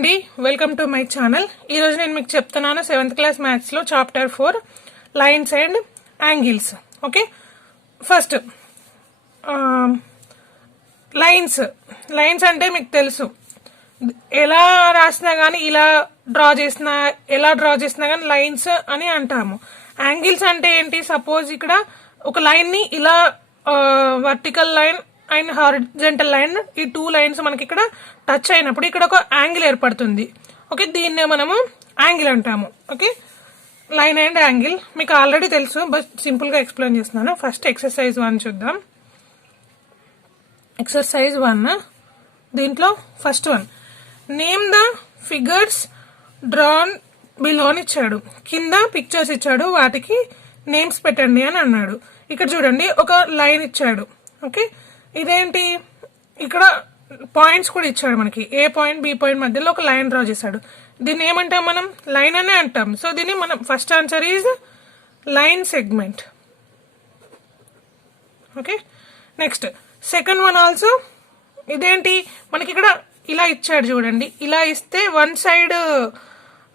అండి, welcome to my channel. ఈరోజు నేను మీకు చెప్తున్నాను 7th క్లాస్ మ్యాథ్స్లో chapter 4 lines and angles. Okay, first lines అంటే మీకు తెలుసు, ఎలా రాసినా కానీ ఎలా డ్రా చేసినా కానీ లైన్స్ అని అంటాము. యాంగిల్స్ అంటే ఏంటి? సపోజ్ ఇక్కడ ఒక లైన్ని ఇలా vertical line and horizontal line, ఈ టూ లైన్స్ మనకి ఇక్కడ టచ్ అయినప్పుడు ఇక్కడ ఒక యాంగిల్ ఏర్పడుతుంది. ఓకే, దీన్నే మనము యాంగిల్ అంటాము. ఓకే, లైన్ అండ్ యాంగిల్ మీకు ఆల్రెడీ తెలుసు, బట్ సింపుల్గా ఎక్స్ప్లెయిన్ చేస్తున్నాను. ఫస్ట్ ఎక్సర్సైజ్ 1 చూద్దాం. ఎక్సర్సైజ్ 1 దీంట్లో first one, name the figures drawn below అని ఇచ్చాడు. కింద పిక్చర్స్ ఇచ్చాడు, వాటికి నేమ్స్ పెట్టండి అని అన్నాడు. ఇక్కడ చూడండి, ఒక లైన్ ఇచ్చాడు. ఓకే, ఇదేంటి? ఇక్కడ పాయింట్స్ కూడా ఇచ్చాడు మనకి. ఏ పాయింట్ బి పాయింట్ మధ్యలో ఒక లైన్ డ్రా చేశాడు. దీన్ని ఏమంటాం? మనం లైన్ అనే అంటాం. సో దీన్ని మనం first answer is line segment. Okay, next second one also. ఇదేంటి? మనకి ఇక్కడ ఇలా ఇచ్చాడు చూడండి. ఇలా ఇస్తే వన్ సైడ్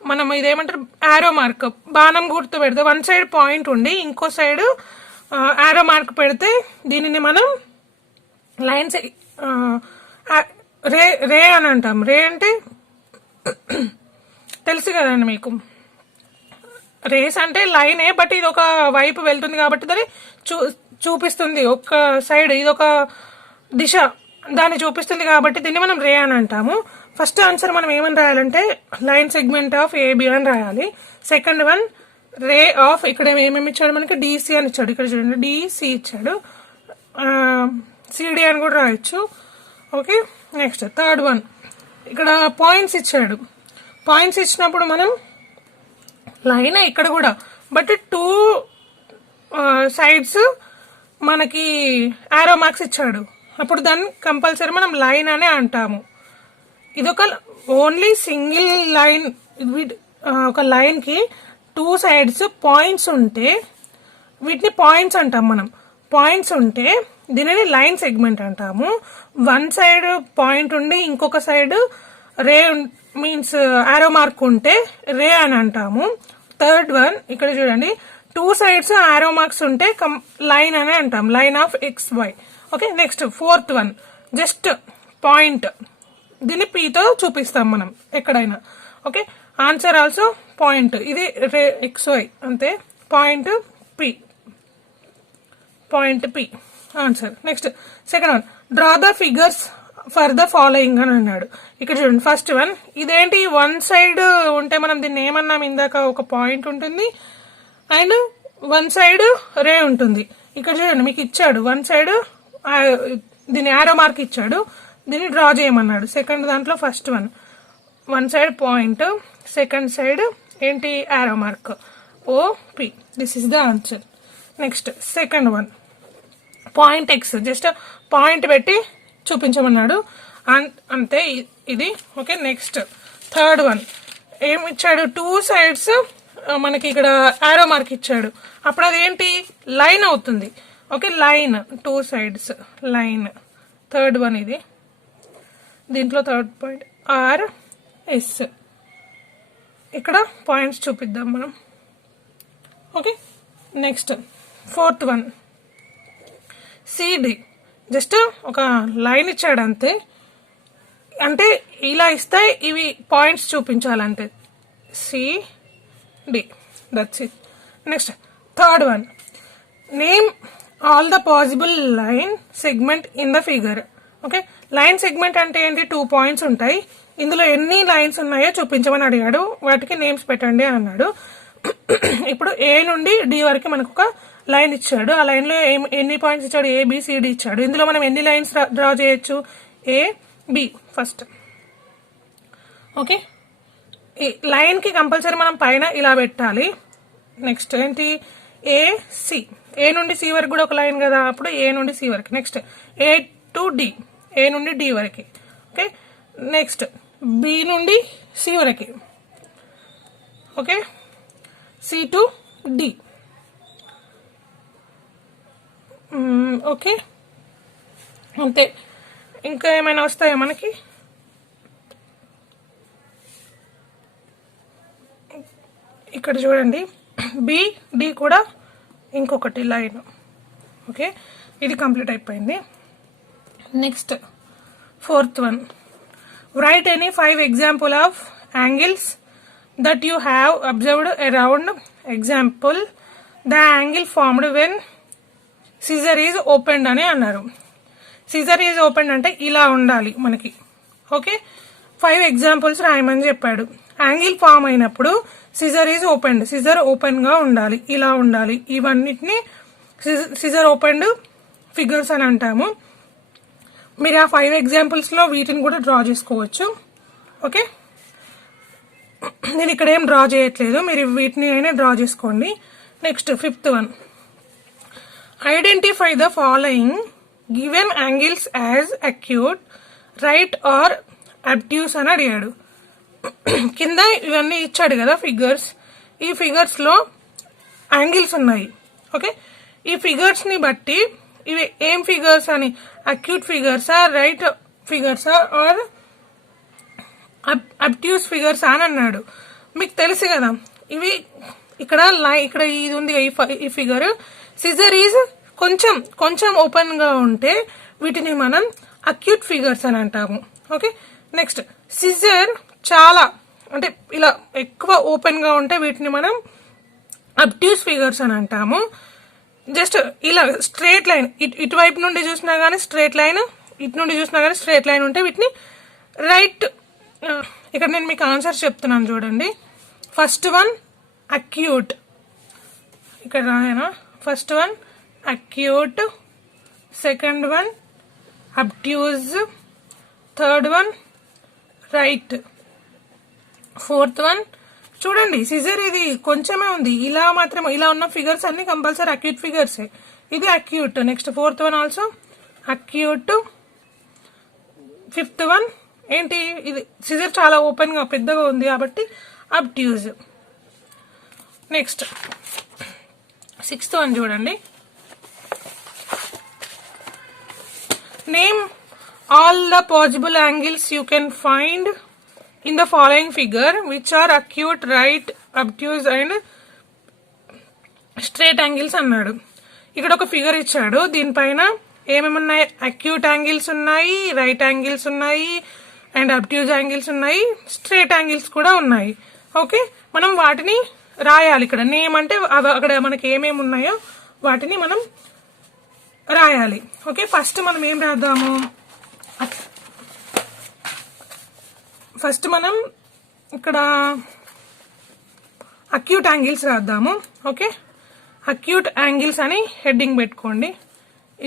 మనం ఇదేమంటారు, ఆరో మార్క్, బాణం గుర్తు పెడితే వన్ సైడ్ పాయింట్ ఉండి ఇంకో సైడ్ ఆరో మార్క్ పెడితే దీనిని మనం లైన్స్ రే అని అంటాం. రే అంటే తెలుసు కదండి మీకు, రేస్ అంటే లైనే, బట్ ఇది ఒక వైపు వెళ్తుంది కాబట్టి దాన్ని చూపిస్తుంది. ఒక సైడ్ ఇది ఒక దిశ, దాన్ని చూపిస్తుంది కాబట్టి దీన్ని మనం రే అని అంటాము. ఫస్ట్ ఆన్సర్ మనం ఏమని రాయాలంటే లైన్ సెగ్మెంట్ ఆఫ్ ఏబి అని రాయాలి. సెకండ్ వన్ రే ఆఫ్, ఇక్కడ ఏమేమి ఇచ్చాడు మనకి? డిసి అని ఇచ్చాడు. ఇక్కడ చూడండి, డిసి ఇచ్చాడు. సిడి అని కూడా రాయొచ్చు. ఓకే, నెక్స్ట్ థర్డ్ వన్, ఇక్కడ పాయింట్స్ ఇచ్చాడు. పాయింట్స్ ఇచ్చినప్పుడు మనం లైన్ ఇక్కడ కూడా, బట్ టూ సైడ్స్ మనకి ఆరో మార్క్స్ ఇచ్చాడు. అప్పుడు దాన్ని కంపల్సరీ మనం లైన్ అనే అంటాము. ఇదొక ఓన్లీ సింగిల్ లైన్. ఒక లైన్కి టూ సైడ్స్ పాయింట్స్ ఉంటే వీటిని పాయింట్స్ అంటాం మనం. పాయింట్స్ ఉంటే దీనిని లైన్ సెగ్మెంట్ అంటాము. వన్ సైడ్ పాయింట్ ఉండి ఇంకొక side ray means arrow mark ఉంటే రే అని అంటాము. థర్డ్ వన్, ఇక్కడ చూడండి, టూ సైడ్స్ ఆరో మార్క్స్ ఉంటే లైన్ అని అంటాం, line of X Y. Okay, next fourth one, just point, దీన్ని పీతో చూపిస్తాం మనం ఎక్కడైనా. ఓకే, ఆన్సర్ ఆల్సో పాయింట్, ఇది రే ఎక్స్ వై అంతే, point P, point P answer. Next second one, draw the figures for the following అని అన్నాడు. ఇక్కడ చూడండి, ఫస్ట్ వన్, ఇదేంటి? వన్ సైడ్ ఉంటే మనం దీన్ని ఏమన్నాం ఇందాక? ఒక పాయింట్ ఉంటుంది అండ్ వన్ సైడ్ రే ఉంటుంది. ఇక్కడ చూడండి, మీకు ఇచ్చాడు వన్ సైడ్ దీని ఆరో మార్క్ ఇచ్చాడు, దీన్ని డ్రా చేయమన్నాడు. సెకండ్ దాంట్లో first one side point, second side ఏంటి? Arrow mark, OP. This is the answer. Next second one, point X, just point పెట్టి చూపించమన్నాడు అంతే, ఇది. ఓకే, నెక్స్ట్ థర్డ్ వన్, ఏమి ఇచ్చాడు? టూ సైడ్స్ మనకి ఇక్కడ ఆరో మార్క్ ఇచ్చాడు, అప్పుడు అదేంటి? లైన్ అవుతుంది. Okay, line, two sides line. Third one ఇది, దీంట్లో థర్డ్ పాయింట్ ఆర్ ఎస్. ఇక్కడ పాయింట్స్ చూపిద్దాం మనం. Okay, next fourth one, CD, just ఒక లైన్ ఇచ్చాడు అంతే. అంటే ఇలా ఇస్తే ఇవి పాయింట్స్ చూపించాలంటే CD, that's it. Next third one, name all the possible line segment in the figure. Okay, line segment అంటే ఏంటి? 2 పాయింట్స్ ఉంటాయి, ఇందులో ఎన్ని లైన్స్ ఉన్నాయో చూపించమని అడిగాడు, వాటికి నేమ్స్ పెట్టండి అన్నాడు. ఇప్పుడు ఏ నుండి డి వరకు మనకు ఒక లైన్ ఇచ్చాడు. ఆ లైన్ లో ఎన్ని పాయింట్స్ ఇచ్చాడు? ఏబిసిడి ఇచ్చాడు. ఇందులో మనం ఎన్ని లైన్స్ డ్రా చేయొచ్చు? A B first. ఓకే, ఈ లైన్ కి కంపల్సరీ మనం పైన ఇలా పెట్టాలి. నెక్స్ట్ ఏంటి? ఏసి, ఏ నుండి సి వరకు కూడా ఒక లైన్ కదా, అప్పుడు ఏ నుండి సి వరకు. Next A to D, A నుండి డి వరకు. ఓకే, నెక్స్ట్ బి నుండి సి వరకు. Okay, C to D. Okay, అంతే. ఇంకా ఏమైనా వస్తాయా మనకి? ఇక్కడ చూడండి BD కూడా ఇంకొకటి లైన్. ఓకే, ఇది కంప్లీట్ అయిపోయింది. Next 4th one, write any 5 example of angles that you have observed around. Example, the angle formed when scissor is opened అని అన్నారు. scissor is opened అంటే ఇలా ఉండాలి మనకి. ఓకే, 5 ఎగ్జాంపుల్స్ రాయమని చెప్పాడు. యాంగిల్ ఫామ్ అయినప్పుడు scissor is opened, scissor open గా ఉండాలి, ఇలా ఉండాలి. ఇవన్నిటిని scissor opened ఫిగర్స్ అని అంటాము. మీరు ఆ 5 ఎగ్జాంపుల్స్లో వీటిని కూడా డ్రా చేసుకోవచ్చు. ఓకే, నేను ఇక్కడ ఏం డ్రా చేయట్లేదు, మీరు వీటిని అయినా డ్రా చేసుకోండి. Next 5th one, identify the following given angles as acute, right are obtuse అని అడిగాడు. కింద ఇవన్నీ ఇచ్చాడు కదా ఫిగర్స్, ఈ ఫిగర్స్లో యాంగిల్స్ ఉన్నాయి. ఓకే, ఈ ఫిగర్స్ని బట్టి ఇవి ఏం ఫిగర్స్ అని, అక్యూట్ ఫిగర్సా, రైట్ ఫిగర్సా ఆర్ అబ్ట్యూస్ ఫిగర్స్ అని అన్నాడు. మీకు తెలుసు కదా ఇవి ఇక్కడ ఇక్కడ ఇది ఉంది ఈ ఫిగర్. సిజర్ ఈజ్ కొంచెం ఓపెన్ గా ఉంటే వీటిని మనం అక్యూట్ ఫిగర్స్ అని అంటాము. ఓకే, నెక్స్ట్ సిజర్ చాలా అంటే ఇలా ఎక్కువ ఓపెన్ గా ఉంటే వీటిని మనం అబ్ట్యూస్ ఫిగర్స్ అని అంటాము. జస్ట్ ఇలా స్ట్రేట్ లైన్ ఇటువైపు నుండి చూసినా కానీ స్ట్రేట్ లైన్, ఇటు నుండి చూసినా కానీ స్ట్రేట్ లైన్ ఉంటే వీటిని రైట్. ఇక్కడ నేను మీకు ఆన్సర్ చెప్తున్నాను చూడండి. ఫస్ట్ వన్ అక్యూట్, ఇక్కడ రాయనా. First one acute, second one obtuse, third one right, 4th one చూడండి సిజర్ ఇది కొంచెమే ఉంది, ఇలా మాత్రం ఇలా ఉన్న ఫిగర్స్ అన్ని కంపల్సరీ అక్యూట్ ఫిగర్స్, ఇది acute. Next 4th one also acute. 5th one ఏంటి, ఇది సిజర్ చాలా ఓపెన్ గా పెద్దగా ఉంది కాబట్టి అబ్ట్యూజ్. నెక్స్ట్ 6th వన్ చూడండి. Name all the possible angles you can find in the following figure which are acute, right, obtuse and straight angles అన్నాడు. ఇక్కడ ఒక ఫిగర్ ఇచ్చాడు, దీనిపైన ఏమేమి ఉన్నాయి, అక్యూట్ యాంగిల్స్ ఉన్నాయి, రైట్ యాంగిల్స్ ఉన్నాయి, అండ్ అబ్ట్యూజ్ యాంగిల్స్ ఉన్నాయి, స్ట్రేట్ యాంగిల్స్ కూడా ఉన్నాయి. ఓకే, మనం వాటిని రాయాలి. ఇక్కడ నేమ్ అంటే అక్కడ మనకి ఏమేమి ఉన్నాయో వాటిని మనం రాయాలి. ఓకే, ఫస్ట్ మనం ఏం రాద్దాము, ఫస్ట్ మనం ఇక్కడ అక్యూట్ యాంగిల్స్ రాద్దాము. ఓకే, అక్యూట్ యాంగిల్స్ అని హెడ్డింగ్ పెట్టుకోండి.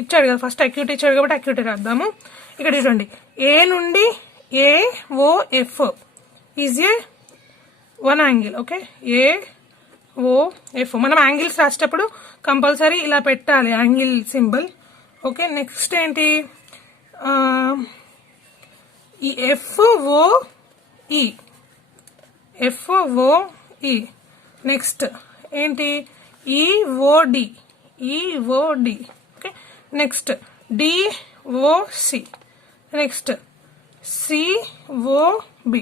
ఇచ్చాడు కదా ఫస్ట్ అక్యూట్ ఇచ్చాడు కాబట్టి అక్యూట్ రాద్దాము. ఇక్కడ చూడండి ఏ నుండి AOF is a one angle. Okay, AOF మనం యాంగిల్స్ రాసేటప్పుడు కంపల్సరీ ఇలా పెట్టాలి యాంగిల్ సింబల్. ఓకే, నెక్స్ట్ ఏంటి, ఈ FOE. నెక్స్ట్ ఏంటి, EOD. Okay, next DOC, next COB.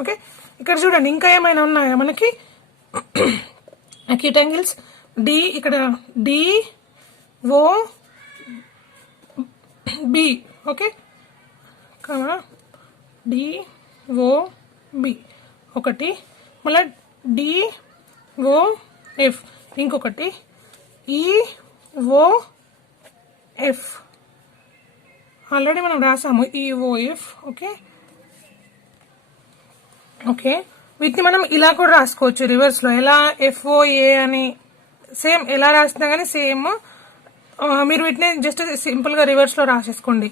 Okay, ఇక్కడ చూడండి ఇంకా ఏమైనా ఉన్నాయా మనకి అక్యూట్ యాంగిల్స్. ఇక్కడ DOB. ఓకే, DOB ఒకటి, మళ్ళీ DOF ఇంకొకటి, EOF ఆల్రెడీ మనం రాసాము EOF. ఓకే, ఓకే వీటిని మనం ఇలా కూడా రాసుకోవచ్చు రివర్స్ లో, ఎలా FOA అని సేమ్ ఎలా రాసినా కానీ సేమ్. మీరు వీటిని జస్ట్ సింపుల్ గా రివర్స్ లో రాసేసుకోండి.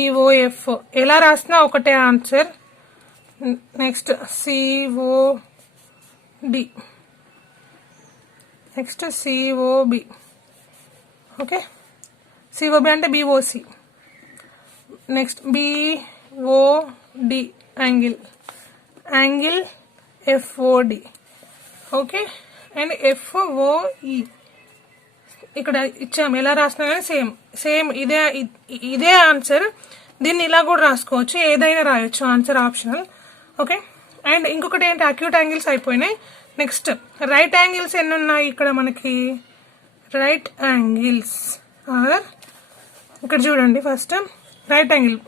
EOF ఎలా రాసినా ఒకటే answer. Next COD, next COB. Okay, COB అంటే BOC. Next BOD angle FOD. Okay, and FOE ఇక్కడ ఇచ్చాము, ఎలా రాసినా కానీ సేమ్ ఇదే ఆన్సర్. దీన్ని ఇలా కూడా రాసుకోవచ్చు, ఏదైనా రాయొచ్చు, ఆన్సర్ ఆప్షనల్. ఓకే, అండ్ ఇంకొకటి ఏంటి, అక్యూట్ యాంగిల్స్ అయిపోయినాయి. నెక్స్ట్ రైట్ యాంగిల్స్ ఎన్ని ఉన్నాయి ఇక్కడ మనకి? రైట్ యాంగిల్స్ ఆర్, ఇక్కడ చూడండి ఫస్ట్ రైట్ యాంగిల్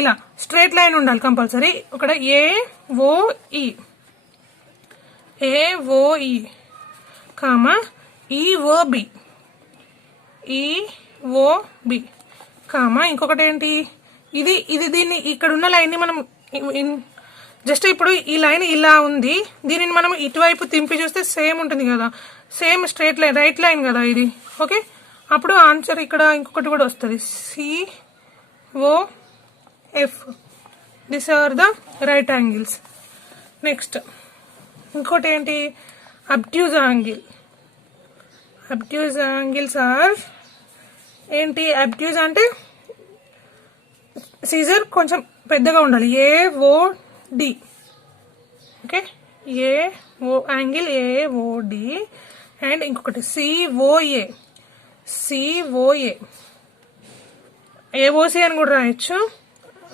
ఇలా స్ట్రైట్ లైన్ ఉండాలి కంపల్సరీ. ఇక్కడ AOE కామా EOB కామా ఇంకొకటి ఏంటి, ఇది దీన్ని ఇక్కడ ఉన్న లైన్ని మనం జస్ట్ ఇప్పుడు ఈ లైన్ ఇలా ఉంది, దీనిని మనం ఇటువైపు తింపి చూస్తే సేమ్ ఉంటుంది కదా, same straight line right line కదా ఇది. ఓకే, అప్పుడు ఆన్సర్ ఇక్కడ ఇంకొకటి కూడా వస్తుంది, COF. This are the right angles. Next ఇంకోటి ఏంటి, obtuse angle. Obtuse angles are ఏంటి? అబ్ట్యూజ్ అంటే సీజర్ కొంచెం పెద్దగా ఉండాలి, AOD. Okay, angle AOD. And ఇంకొకటి COA. AOC అని కూడా రాయొచ్చు.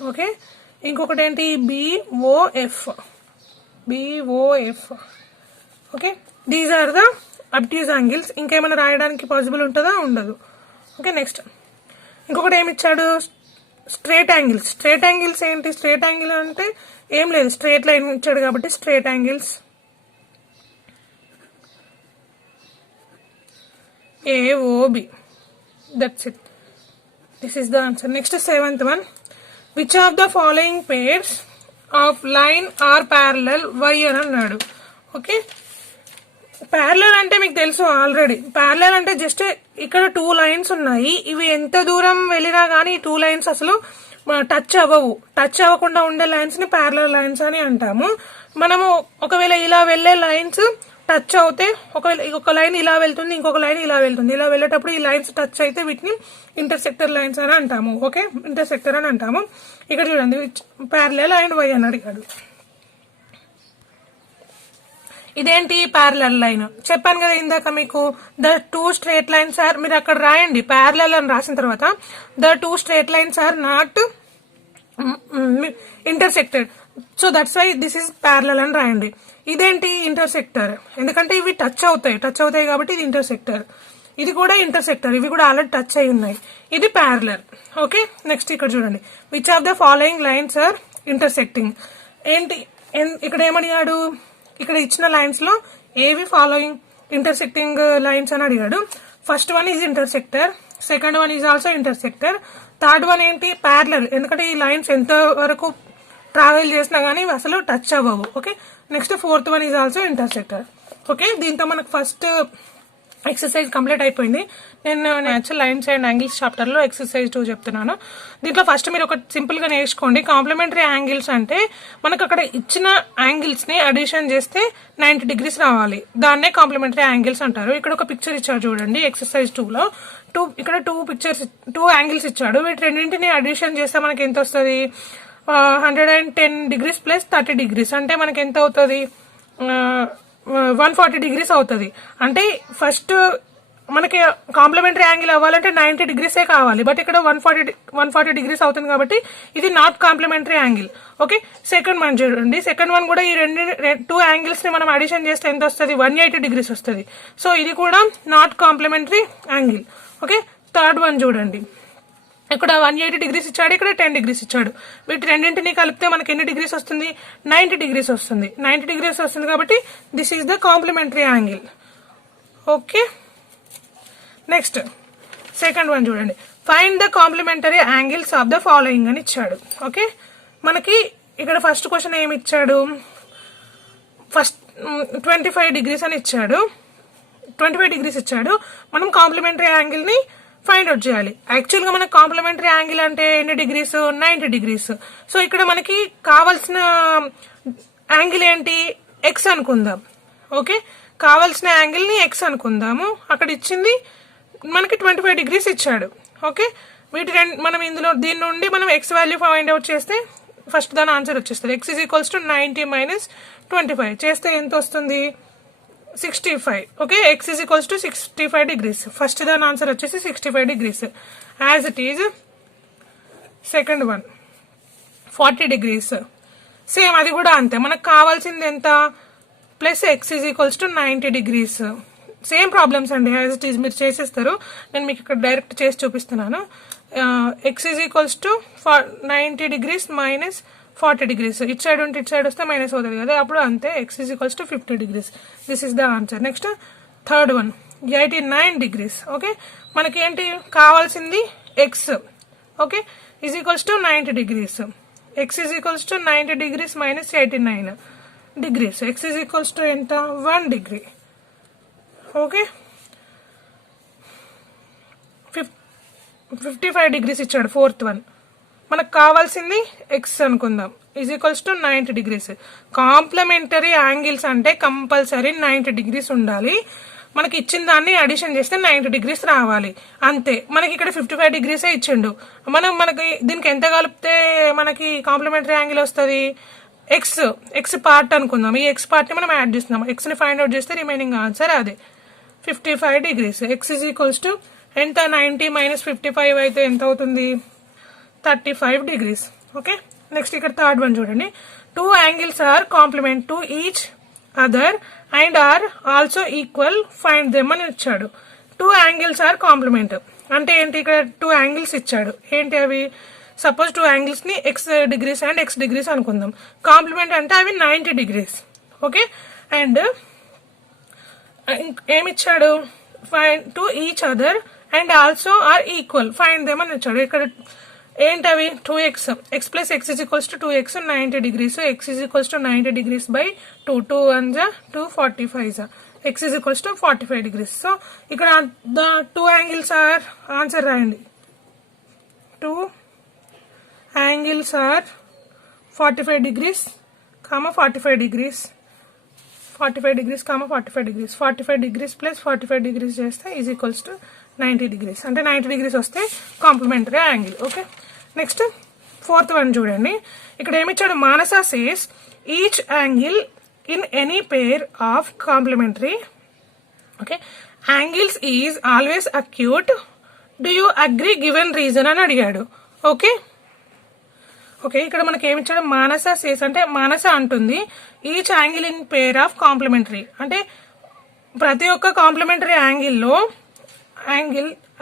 ఓకే, ఇంకొకటి ఏంటి, BOF. Okay, these are the obtuse angles. ఇంకేమైనా రాయడానికి పాసిబుల్ ఉంటుందా? ఉండదు. ఓకే, నెక్స్ట్ ఇంకొకటి ఏమి ఇచ్చాడు, స్ట్రైట్ యాంగిల్స్. స్ట్రైట్ యాంగిల్స్ ఏంటి? స్ట్రైట్ యాంగిల్ అంటే ఏం లేదు, స్ట్రైట్ లైన్ ఇచ్చాడు కాబట్టి straight angles AOB. That's it. This is the answer. Next 7th one. Which of the following pairs of line are parallel Y అని అన్నాడు. ఓకే, ప్యారలల్ అంటే మీకు తెలుసు ఆల్రెడీ. ప్యారలల్ అంటే జస్ట్ ఇక్కడ 2 లైన్స్ ఉన్నాయి, ఇవి ఎంత దూరం వెళ్ళినా కానీ ఈ 2 లైన్స్ అసలు టచ్ అవ్వవు. టచ్ అవ్వకుండా ఉండే లైన్స్ ని ప్యారలల్ లైన్స్ అని అంటాము. మనము ఒకవేళ ఇలా వెళ్లే లైన్స్ టచ్ అవుతే, ఒకవేళ ఒక లైన్ ఇలా వెళ్తుంది, ఇంకొక లైన్ ఇలా వెళ్తుంది, ఇలా వెళ్ళేటప్పుడు ఈ లైన్స్ టచ్ అయితే వీటిని ఇంటర్సెక్టర్ లైన్స్ అని అంటాము. ఓకే, ఇంటర్సెక్టర్ అని అంటాము. ఇక్కడ చూడండి, ప్యారలల్ అండ్ Y అని అడిగాడు. ఇదేంటి? Parallel line. చెప్పాను కదా ఇందాక మీకు, ద 2 స్ట్రైట్ లైన్స్ ఆర్, మీరు అక్కడ రాయండి ప్యారలల్ అని రాసిన తర్వాత, the 2 straight lines are not intersected, so that's why this is parallel అని రాయండి. ఇదేంటి? ఇంటర్సెక్టర్. ఎందుకంటే ఇవి టచ్ అవుతాయి కాబట్టి ఇది ఇంటర్సెక్టర్. ఇది కూడా ఇంటర్సెక్టర్, ఇవి కూడా ఆల్రెడీ టచ్ అయి ఉన్నాయి. ఇది ప్యారలల్. ఓకే, నెక్స్ట్ ఇక్కడ చూడండి, which of the following lines are intersecting. ఏంటి ఇక్కడ ఏమడిగాడు? ఇక్కడ ఇచ్చిన లైన్స్ లో ఏవి ఫాలోయింగ్ ఇంటర్సెక్టింగ్ లైన్స్ అని అడిగాడు. First one is intersector, second one is also intersector, third one ఏంటి? ప్యారలల్. ఎందుకంటే ఈ లైన్స్ ఎంత వరకు ట్రావెల్ చేసినా గానీ అసలు టచ్ అవ్వవు. Okay, next 4th one is also intersector. Okay, దీంతో మనకు ఫస్ట్ ఎక్సర్సైజ్ కంప్లీట్ అయిపోయింది. నేను natural lines and angles chapter లో ఎక్సర్సైజ్ 2 చెప్తున్నాను. దీంట్లో ఫస్ట్ మీరు ఒక సింపుల్ గా నేర్చుకోండి. కాంప్లిమెంటరీ యాంగిల్స్ అంటే మనకు అక్కడ ఇచ్చిన యాంగిల్స్ ని అడిషన్ చేస్తే 90 degrees రావాలి, దాన్నే కాంప్లిమెంటరీ యాంగిల్స్ అంటారు. ఇక్కడ ఒక పిక్చర్ ఇచ్చారు చూడండి, ఎక్సర్సైజ్ 2 లో ఇక్కడ 2 యాంగిల్స్ ఇచ్చాడు. వీటి రెండింటిని అడిషన్ చేస్తే మనకి ఎంత వస్తుంది? 110 degrees ప్లస్ 30 degrees అంటే మనకి ఎంత అవుతుంది? 140 degrees అవుతుంది. అంటే ఫస్ట్ మనకి కాంప్లిమెంటరీ యాంగిల్ అవ్వాలంటే 90 degrees కావాలి, బట్ ఇక్కడ 140 degrees అవుతుంది కాబట్టి ఇది not complementary angle. Okay, second one చూడండి. సెకండ్ వన్ కూడా ఈ 2 యాంగిల్స్ ని మనం అడిషన్ చేస్తే ఎంత వస్తుంది? 180 degrees వస్తుంది. సో ఇది కూడా not complementary angle. Okay, third one చూడండి, ఇక్కడ 180 degrees ఇచ్చాడు, ఇక్కడ 10 degrees ఇచ్చాడు. వీటి రెండింటిని కలిపితే మనకి ఎన్ని డిగ్రీస్ వస్తుంది? 90 degrees వస్తుంది. 90 degrees వస్తుంది కాబట్టి this is the complementary angle. Okay, next second one చూడండి, find the complementary angles of the following అని ఇచ్చాడు. ఓకే, మనకి ఇక్కడ ఫస్ట్ క్వశ్చన్ ఏమి ఇచ్చాడు? ఫస్ట్ 25 degrees అని ఇచ్చాడు. 25 degrees ఇచ్చాడు. మనం కాంప్లిమెంటరీ యాంగిల్ ని ఫైండ్ అవుట్ చేయాలి. యాక్చువల్ గా మనకి కాంప్లిమెంటరీ యాంగిల్ అంటే ఎన్ని డిగ్రీస్? 90 degrees. సో ఇక్కడ మనకి కావాల్సిన యాంగిల్ ఏంటి? ఎక్స్ అనుకుందాం. ఓకే, కావాల్సిన యాంగిల్ ని ఎక్స్ అనుకుందాము. అక్కడ ఇచ్చింది మనకి 25 degrees ఇచ్చాడు. ఓకే, వీటి మనం ఇందులో దీని నుండి మనం ఎక్స్ వాల్యూ ఫైండ్ అవుట్ చేస్తే ఫస్ట్ దాని ఆన్సర్ వచ్చేస్తుంది. X is equals to 90 minus 25 చేస్తే ఎంత వస్తుంది? 65. Okay, X is equals to 65 degrees. First దాని ఆన్సర్ వచ్చేసి 65 degrees. As it is second one 40 degrees. Same అది కూడా అంతే. మనకు కావాల్సింది ఎంత? Plus X is equals to 90 degrees. Same problems అండి, యాజ్ ఇట్ ఈజ్ మీరు చేసేస్తారు. నేను మీకు ఇక్కడ డైరెక్ట్ చేసి చూపిస్తున్నాను. X is equals to 90 degrees minus 40 degrees. ఇటు సైడ్ ఉంటే ఇటు సైడ్ వస్తే మైనస్ అవుతుంది కదా, అప్పుడు అంతే. X is equals to 50 degrees. This is the answer. Next third one 89 degrees. Okay, మనకి ఏంటి కావాల్సింది X. Okay, is equals to 90 degrees. X is equals to 90 degrees minus 89 degrees. X is equals to ఎంత 1 degree. Okay, 55 degrees ఇచ్చాడు fourth one. మనకు కావాల్సింది X అనుకుందాం, is equals to 90 degrees. Complementary angles అంటే compulsory 90 degrees ఉండాలి. మనకి ఇచ్చిన దాన్ని అడిషన్ చేస్తే 90 డిగ్రీస్ రావాలి, అంతే. మనకి ఇక్కడ 55 డిగ్రీసే ఇచ్చిండు. మనకి దీనికి ఎంత కలిపితే మనకి కాంప్లిమెంటరీ యాంగిల్ వస్తుంది? ఎక్స్ పార్ట్ అనుకుందాం. ఈ ఎక్స్ పార్ట్ ని మనం యాడ్ చేస్తున్నాం. ఎక్స్ ని ఫైండ్ అవుట్ చేస్తే రిమైనింగ్ ఆన్సర్ అదే 55 degrees. X is equals to ఎంత 90 మైనస్ 55 అయితే ఎంత అవుతుంది? 35 డిగ్రీస్. ఓకే, నెక్స్ట్ ఇక్కడ థర్డ్ వన్ చూడండి. 2 angles are complement to each other and are also equal, find them అని ఇచ్చాడు. 2 యాంగిల్స్ ఆర్ కాంప్లిమెంట్ అంటే ఏంటి? ఇక్కడ 2 యాంగిల్స్ ఇచ్చాడు. ఏంటి అవి? సపోజ్ 2 యాంగిల్స్ ని X degrees and X degrees అనుకుందాం. కాంప్లిమెంట్ అంటే అవి 90 డిగ్రీస్. ఓకే, అండ్ ఏమిచ్చాడు? Find to each other and also are equal, find them అని ఇచ్చాడు. ఇక్కడ ఏంటవి? 2x, x plus X is equals to 2x 90 degrees. X is equals to 90 degrees by 2 1 2 45 X is equals to 45 degrees. So ఇక్కడ the 2 angles are, answer రాయండి. 2 angles are 45 degrees, 45 degrees, 45 degrees, 45 degrees. 45 degrees plus 45 degrees చేస్తే is equals to 90 degrees. అంటే 90 degrees వస్తే complementary angle. Okay, next fourth one చూడండి. ఇక్కడ ఏమిచ్చాడు? Manasa says each angle in any pair of complementary okay angles is always acute, do you agree given reason అని అడిగాడు. Okay okay, ఇక్కడ మనకి ఏమిచ్చాడు? Manasa says అంటే మానస అంటుంది each angle in pair of complementary అంటే ప్రతి ఒక్క కాంప్లిమెంటరీ యాంగిల్లో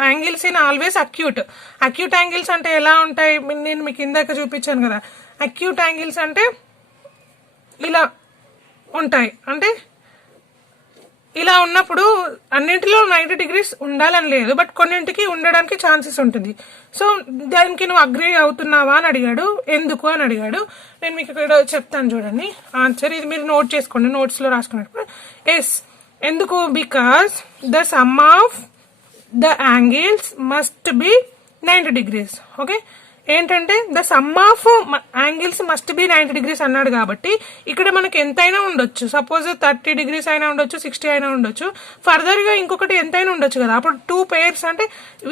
angles in always acute. Acute angles అంటే ఎలా ఉంటాయి? నేను మీకు ఇందాక చూపించాను కదా. అక్యూట్ యాంగిల్స్ అంటే ఇలా ఉంటాయి. అంటే ఇలా ఉన్నప్పుడు అన్నింటిలో 90 డిగ్రీస్ ఉండాలని లేదు, బట్ కొన్నింటికి ఉండడానికి ఛాన్సెస్ ఉంటుంది. సో దానికి నువ్వు అగ్రీ అవుతున్నావా అని అడిగాడు. ఎందుకు అని అడిగాడు. నేను మీకు ఇక్కడ చెప్తాను చూడండి ఆన్సర్. ఇది మీరు నోట్ చేసుకోండి, నోట్స్ లో రాసుకున్నప్పుడు. ఎస్, ఎందుకు? Because the sum of the angles must be 90 degrees. Okay, ఏంటంటే the sum of angles must be 90 degrees అన్నాడు కాబట్టి ఇక్కడ మనకి ఎంతైనా ఉండొచ్చు. సపోజ్ 30 డిగ్రీస్ అయినా ఉండొచ్చు, 60 అయినా ఉండొచ్చు, ఫర్దర్ గా ఇంకొకటి ఎంతైనా ఉండొచ్చు కదా. అప్పుడు 2 పేర్స్ అంటే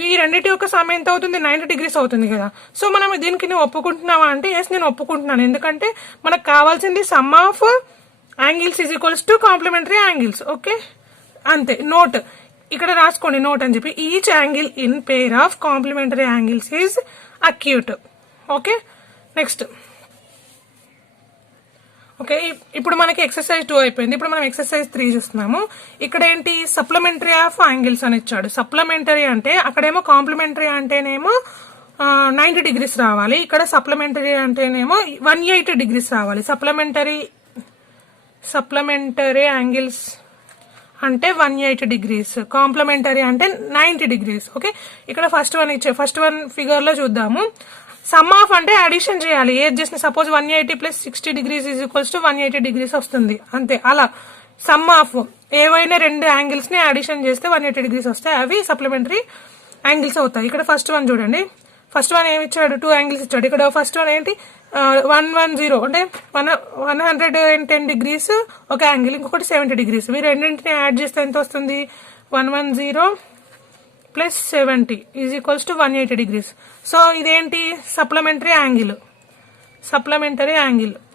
ఈ రెండింటి యొక్క సమ్ ఎంత అవుతుంది? 90 డిగ్రీస్ అవుతుంది కదా. సో మనం దీనికి నువ్వు ఒప్పుకుంటున్నావా అంటే ఎస్ నేను ఒప్పుకుంటున్నాను. ఎందుకంటే మనకు కావాల్సింది sum of angles is equals to complementary angles. Okay, అంతే. నోట్ ఇక్కడ రాసుకోండి, నోట్ అని చెప్పి. Each angle in pair of complementary angles is acute. Okay, next. Okay, ఇప్పుడు మనకి ఎక్సర్సైజ్ 2 అయిపోయింది. ఇప్పుడు మనం ఎక్సర్సైజ్ 3 చూస్తున్నాము. ఇక్కడ ఏంటి? సప్లిమెంటరీ ఆఫ్ యాంగిల్స్ అని ఇచ్చాడు. సప్లిమెంటరీ అంటే అక్కడేమో కాంప్లిమెంటరీ అంటేనేమో 90 డిగ్రీస్ రావాలి, ఇక్కడ సప్లిమెంటరీ అంటేనేమో 180 డిగ్రీస్ రావాలి. సప్లిమెంటరీ యాంగిల్స్ అంటే 180 డిగ్రీస్, కాంప్లిమెంటరీ అంటే 90 డిగ్రీస్. ఓకే, ఇక్కడ ఫస్ట్ వన్ ఫిగర్ లో చూద్దాము. సమ్ ఆఫ్ అంటే అడిషన్ చేయాలి. ఏది చేసిన suppose 180 plus 60 degrees is equals to 180 degrees వస్తుంది, అంతే. అలా సమ్ ఆఫ్ ఏవైనా 2 యాంగిల్స్ ని అడిషన్ చేస్తే 180 డిగ్రీస్ వస్తాయి, అవి సప్లిమెంటరీ యాంగిల్స్ అవుతాయి. ఇక్కడ ఫస్ట్ వన్ చూడండి. ఫస్ట్ వన్ ఏమి ఇచ్చాడు? 2 యాంగిల్స్ ఇచ్చాడు. ఇక్కడ ఫస్ట్ వన్ ఏంటి? 110 అంటే 110 డిగ్రీస్ ఒక యాంగిల్, ఇంకొకటి 70 డిగ్రీస్. మీరు రెండింటిని యాడ్ చేస్తే ఎంత వస్తుంది? 110 plus 70 is equals to 180 degrees. So ఇదేంటి? Supplementary angle.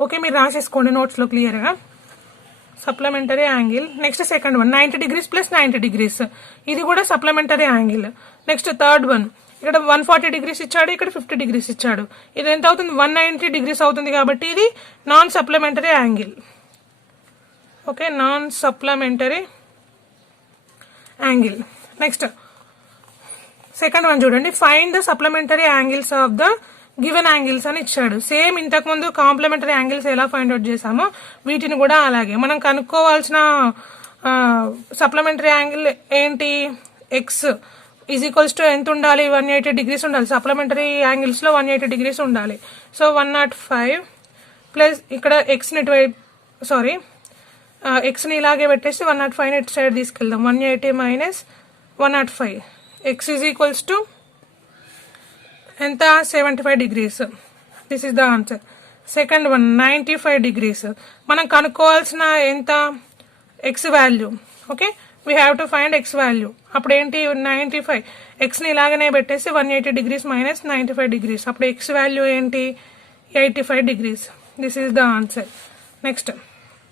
ఓకే, మీరు రాసేసుకోండి నోట్స్ లో క్లియర్ గా. Supplementary angle. Next second one 90 degrees plus 90 degrees, ఇది కూడా supplementary angle. Next third one ఇక్కడ 140 డిగ్రీస్ ఇచ్చాడు, ఇక్కడ 50 డిగ్రీస్ ఇచ్చాడు. ఇది ఎంత అవుతుంది? 190 డిగ్రీస్ అవుతుంది కాబట్టి ఇది non supplementary angle. Okay, non supplementary angle. Next second one చూడండి, find the supplementary angles of the given angles అని ఇచ్చాడు. సేమ్ ఇంతకుముందు కాంప్లిమెంటరీ యాంగిల్స్ ఎలా ఫైండ్ అవుట్ చేసామో వీటిని కూడా అలాగే మనం కనుక్కోవాల్సిన సప్లిమెంటరీ యాంగిల్ ఏంటి, ఎక్స్ ఈజ్ ఈక్వల్స్ టు ఎంత ఉండాలి, 180 degrees ఉండాలి. సప్లిమెంటరీ యాంగిల్స్ లో 180 degrees ఉండాలి. సో 105 ప్లస్ ఇక్కడ ఎక్స్ని ఎక్స్ని ఇలాగే పెట్టేసి 105 ఇటు సైడ్ తీసుకెళ్దాం. 180 minus 105 X is equals to ఎంత, 75 degrees. This is the answer. Second one 95 degrees. మనం కనుక్కోవాల్సిన ఎంత, X value. Okay, we have to find X value. అప్పుడు ఏంటి, 95 ఎక్స్ని ఇలాగనే పెట్టేసి 180 degrees మైనస్ 95 degrees. అప్పుడు ఎక్స్ వాల్యూ ఏంటి, 85 degrees. This is the answer. Next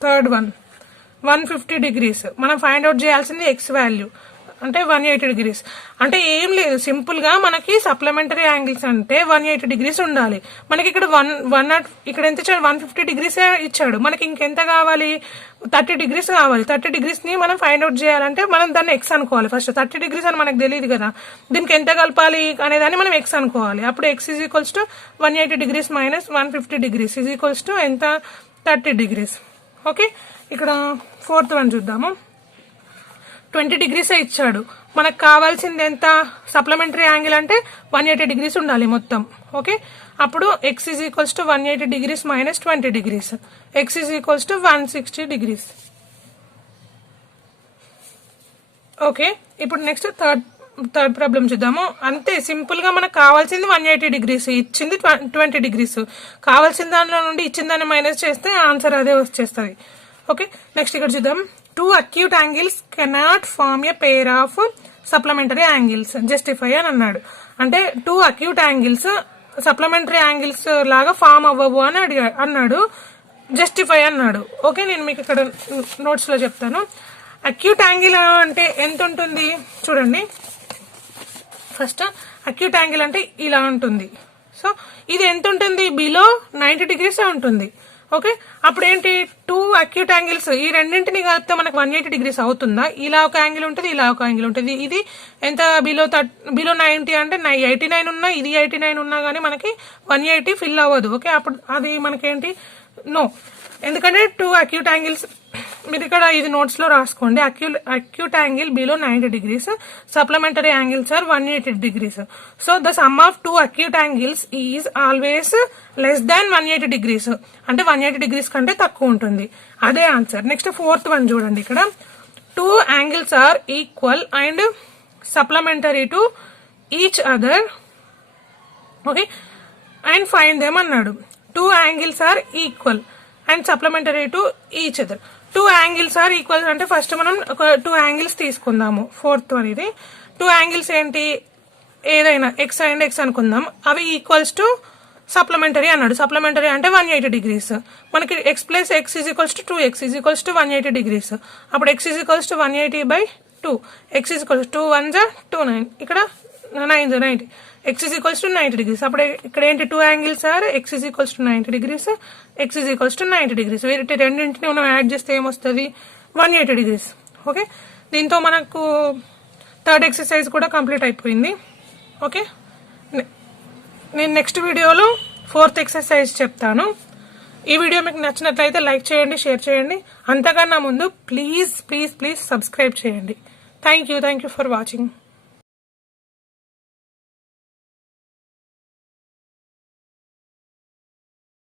third one 150 degrees. మనం find out చేయాల్సింది ఎక్స్ వాల్యూ అంటే 180 degrees. అంటే ఏం లేదు, సింపుల్ గా మనకి సప్లిమెంటరీ యాంగిల్స్ అంటే 180 degrees ఉండాలి. మనకి ఇక్కడ ఇక్కడ ఎంత ఇచ్చాడు, 150 degrees ఇచ్చాడు. మనకి ఇంకెంత కావాలి, 30 degrees కావాలి. 30 degrees ని మనం ఫైండ్ అవుట్ చేయాలంటే మనం దాన్ని ఎక్స్ అనుకోవాలి. ఫస్ట్ 30 degrees అని మనకు తెలియదు కదా, దీనికి ఎంత కలపాలి అనేదాన్ని మనం ఎక్స్ అనుకోవాలి. అప్పుడు X is equals to 180 degrees minus 150 degrees is equals to ఎంత, 30 degrees. ఓకే, ఇక్కడ ఫోర్త్ వన్ చూద్దాము. 20 degrees ఇచ్చాడు. మనకు కావాల్సింది ఎంత, సప్లిమెంటరీ యాంగిల్ అంటే 180 degrees ఉండాలి మొత్తం. ఓకే, అప్పుడు X is equals to 180 degrees minus 20 degrees. X is equals to 160 degrees. Okay, ఇప్పుడు నెక్స్ట్ థర్డ్ ప్రాబ్లం చూద్దాము. అంతే సింపుల్ గా మనకు కావాల్సింది 180 degrees, ఇచ్చింది 20 degrees. కావాల్సిన దానిలో నుండి ఇచ్చిన దాన్ని మైనస్ చేస్తే ఆన్సర్ అదే వచ్చేస్తుంది. ఓకే, నెక్స్ట్ ఇక్కడ చూద్దాం. 2 acute angles cannot form a pair of supplementary angles. Justify అని అన్నాడు. అంటే 2 acute angles సప్లిమెంటరీ యాంగిల్స్ లాగా ఫామ్ అవ్వవు అని అన్నాడు. జస్టిఫై అన్నాడు. ఓకే, నేను మీకు ఇక్కడ నోట్స్ లో చెప్తాను. అక్యూట్ యాంగిల్ అంటే ఎంత ఉంటుంది చూడండి. ఫస్ట్ అక్యూట్ యాంగిల్ అంటే ఇలా ఉంటుంది. సో ఇది ఎంత ఉంటుంది, బిలో 90 degrees ఉంటుంది. ఓకే, అప్పుడు ఏంటి, 2 acute angles ఈ రెండింటిని కలిపితే మనకు 180 degrees అవుతుందా? ఇలా ఒక యాంగిల్ ఉంటుంది, ఇలా ఒక యాంగిల్ ఉంటుంది. ఇది ఎంత, బిలో 90 అంటే 89 ఉన్నా, ఇది 89 ఉన్నా కానీ మనకి 180 ఫిల్ అవ్వదు. ఓకే, అప్పుడు అది మనకేంటి, నో. ఎందుకంటే 2 acute angles, మీరు ఇక్కడ ఇది నోట్స్ లో రాసుకోండి. Acute angle below 90 degrees, supplementary angles are 180 degrees. So the sum of 2 acute angles is always less than 180 degrees. అంటే 180 degrees కంటే తక్కువ ఉంటుంది. అదే ఆన్సర్. నెక్స్ట్ ఫోర్త్ వన్ చూడండి. ఇక్కడ 2 angles are equal and supplementary to each other. Okay, and find them అన్నాడు. 2 angles are equal and supplementary to each other. 2 angles are equal అంటే first మనం ఒక 2 angles తీసుకుందాము. ఫోర్త్ వన్ ఇది. 2 angles ఏంటి, ఏదైనా ఎక్స్ అండ్ ఎక్స్ అనుకుందాం. అవి ఈక్వల్స్ టు సప్లిమెంటరీ అన్నాడు. సప్లిమెంటరీ అంటే 180 degrees. మనకి X plus X is equals to 2x is equals to 180 degrees. అప్పుడు X is equals to 180/2. X is equals 2 1 2 9. ఇక్కడ 9 90. X is equals to 90 degrees. అప్పుడు ఇక్కడ ఏంటి, 2 angles are X is equals to 90 degrees, X is equals to 90 degrees. వీటి రెండింటిని మనం add చేస్తే ఏమొస్తుంది, 180 degrees. ఓకే, దీంతో మనకు థర్డ్ ఎక్సర్సైజ్ కూడా కంప్లీట్ అయిపోయింది. ఓకే, నేను నెక్స్ట్ వీడియోలో ఫోర్త్ ఎక్సర్సైజ్ చెప్తాను. ఈ వీడియో మీకు నచ్చినట్లయితే లైక్ చేయండి, షేర్ చేయండి. అంతకన్నా ముందు ప్లీజ్ ప్లీజ్ ప్లీజ్ సబ్స్క్రైబ్ చేయండి. Thank you for watching.